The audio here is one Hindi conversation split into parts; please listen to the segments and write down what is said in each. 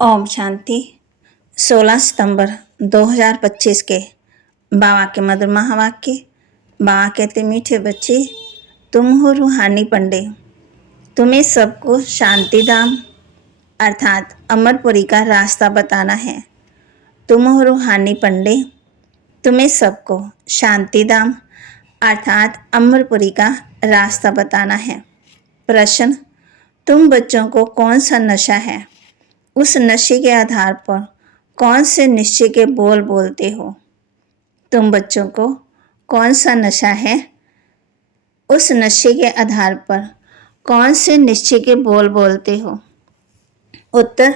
ओम शांति। 16 सितंबर 2025 के बाबा के मधुर महावाक्य। बाबा कहते, मीठे बच्चे, तुम हो रूहानी पंडे। तुम्हें सबको शांति धाम अर्थात अमरपुरी का रास्ता बताना है। तुम हो रूहानी पंडे, तुम्हें सबको शांति धाम अर्थात अमरपुरी का रास्ता बताना है। प्रश्न, तुम बच्चों को कौन सा नशा है? उस नशे के आधार पर कौन से निश्चय के बोल बोलते हो? तुम बच्चों को कौन सा नशा है? उस नशे के आधार पर कौन से निश्चय के बोल बोलते हो? उत्तर,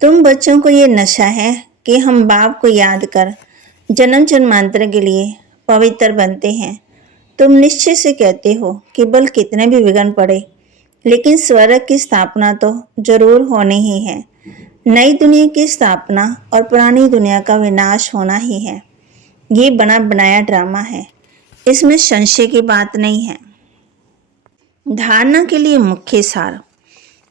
तुम बच्चों को ये नशा है कि हम बाप को याद कर जन्म जन्मांतर के लिए पवित्र बनते हैं। तुम निश्चय से कहते हो कि बल कितने भी विघ्न पड़े, लेकिन स्वर्ग की स्थापना तो जरूर होनी ही है। नई दुनिया की स्थापना और पुरानी दुनिया का विनाश होना ही है। ये बना बनाया ड्रामा है, इसमें संशय की बात नहीं है। धारणा के लिए मुख्य सार,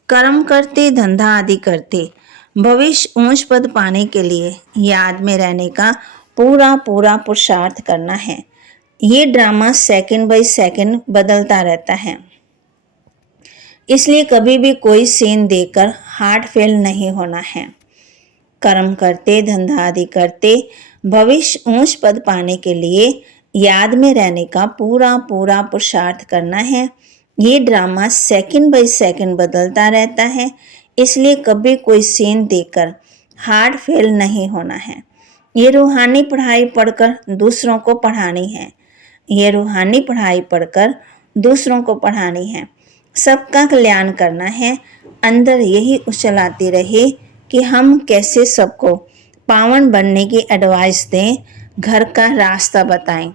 कर्म करते, धंधा आदि करते, भविष्य ऊंच पद पाने के लिए याद में रहने का पूरा पुरुषार्थ करना है। ये ड्रामा सेकंड बाय सेकंड बदलता रहता है, इसलिए कभी भी कोई सीन देखकर हार्ट फेल नहीं होना है। कर्म करते, धंधा आदि करते, भविष्य ऊंच पद पाने के लिए याद में रहने का पूरा पुरुषार्थ करना है। ये ड्रामा सेकंड बाय सेकंड बदलता रहता है, इसलिए कभी कोई सीन देखकर हार्ट फेल नहीं होना है। ये रूहानी पढ़ाई पढ़कर दूसरों को पढ़ानी है। ये रूहानी पढ़ाई पढ़कर दूसरों को पढ़ानी है। सबका कल्याण करना है। अंदर यही उछल आती रहे कि हम कैसे सबको पावन बनने की एडवाइस दें, घर का रास्ता बताएं।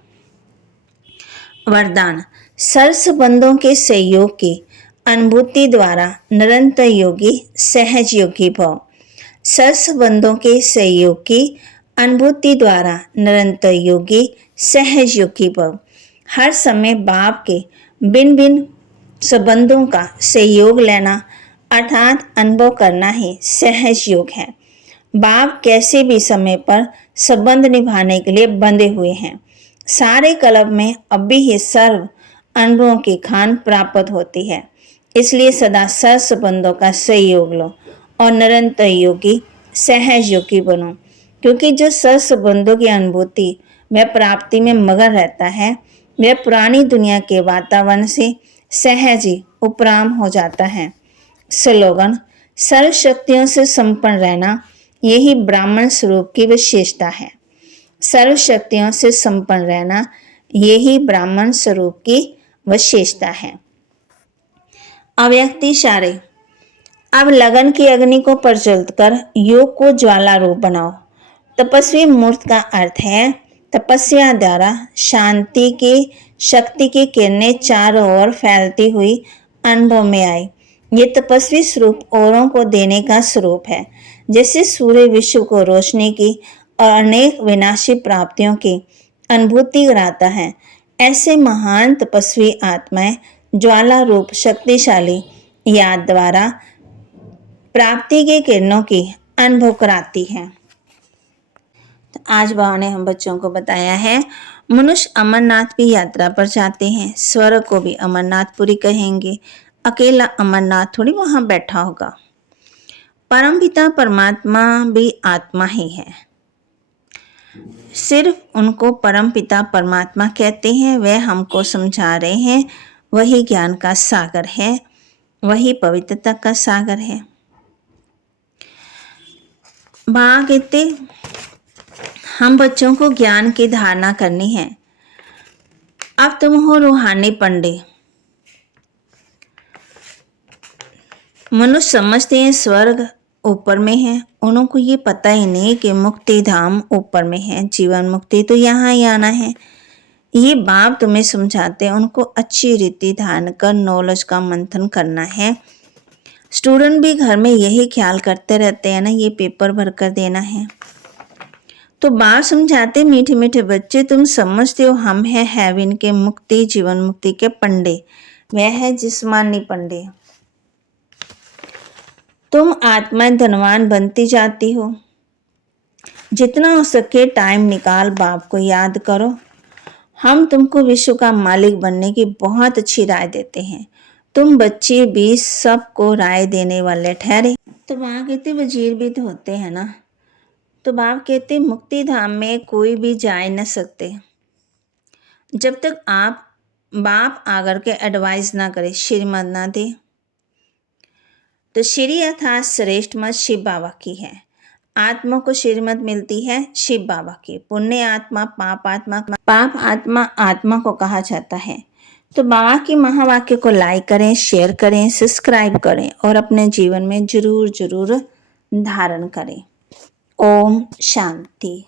वरदान, सरसबंधों के सहयोग की अनुभूति द्वारा निरंतर योगी सहज योगी भव। सरसबंधों के सहयोग की अनुभूति द्वारा निरंतर योगी सहज योगी भव। हर समय बाप के भिन्न भिन्न संबंधों का सहयोग लेना अर्थात अनुभव करना ही सहज योग है। बाप कैसे भी समय पर संबंध निभाने के लिए बंधे हुए हैं। सारे कल्प में अभी ही सर्व अनुभवों की खान प्राप्त होती है, इसलिए सदा सर संबंधों का सहयोग लो और निरंतर योगी सहज योगी बनो। क्योंकि जो सर संबंधों की अनुभूति वह प्राप्ति में मगन रहता है, वह पुरानी दुनिया के वातावरण से सहज ही उपराम हो जाता है। स्लोगन, सर्व शक्तियों से संपन्न रहना यही ब्राह्मण स्वरूप की विशेषता है। सर्व शक्तियों से संपन्न रहना यही ब्राह्मण स्वरूप की विशेषता है। अव्यक्त इशारे, अब लगन की अग्नि को प्रज्वलित कर योग को ज्वाला रूप बनाओ। तपस्वी मूर्त का अर्थ है तपस्या द्वारा शांति की शक्ति की किरणें चारों ओर फैलती हुई अनुभव में आए। ये तपस्वी स्वरूप औरों को देने का स्वरूप है। जैसे सूर्य विश्व को रोशनी की और अनेक विनाशी प्राप्तियों की अनुभूति कराता है, ऐसे महान तपस्वी आत्माएं ज्वाला रूप शक्तिशाली याद द्वारा प्राप्ति के किरणों की अनुभव कराती है। तो आज बाबा ने हम बच्चों को बताया है, मनुष्य अमरनाथ की यात्रा पर जाते हैं, स्वर्ग को भी अमरनाथपुरी कहेंगे। अकेला अमरनाथ थोड़ी वहां बैठा होगा। परमपिता परमात्मा भी आत्मा ही है। सिर्फ उनको परमपिता परमात्मा कहते हैं। वह हमको समझा रहे हैं, वही ज्ञान का सागर है, वही पवित्रता का सागर है। बाबा कहते, हम बच्चों को ज्ञान की धारणा करनी है। अब तुम हो रूहानी पंडे। मनुष्य समझते हैं स्वर्ग ऊपर में है, उनको ये पता ही नहीं कि मुक्ति धाम ऊपर में है, जीवन मुक्ति तो यहाँ ही आना है। ये बाप तुम्हें समझाते हैं, उनको अच्छी रीति धारण कर नॉलेज का मंथन करना है। स्टूडेंट भी घर में यही ख्याल करते रहते हैं ना, ये पेपर भर कर देना है। तो बाप समझाते, मीठे मीठे बच्चे, तुम समझते हो हम हैं हेवन के मुक्ति जीवन मुक्ति के पंडे, वह है जिस्मानी पंडे। तुम आत्माएं धनवान बनती जाती हो। जितना हो सके टाइम निकाल बाप को याद करो। हम तुमको विश्व का मालिक बनने की बहुत अच्छी राय देते हैं। तुम बच्चे भी सबको राय देने वाले ठहरे। तो वहाँ कहते वजीर भी तो होते हैं ना। तो बाप कहते मुक्ति धाम में कोई भी जा न सकते जब तक बाप आकर के एडवाइस ना करे, श्रीमत ना दे। तो श्री अर्थात श्रेष्ठ मत शिव बाबा की है। आत्मा को श्रीमत मिलती है शिव बाबा की। पुण्य आत्मा, पाप आत्मा आत्मा को कहा जाता है। तो बाबा की महावाक्य को लाइक करें, शेयर करें, सब्सक्राइब करें और अपने जीवन में जरूर जरूर धारण करें। ओम शांति।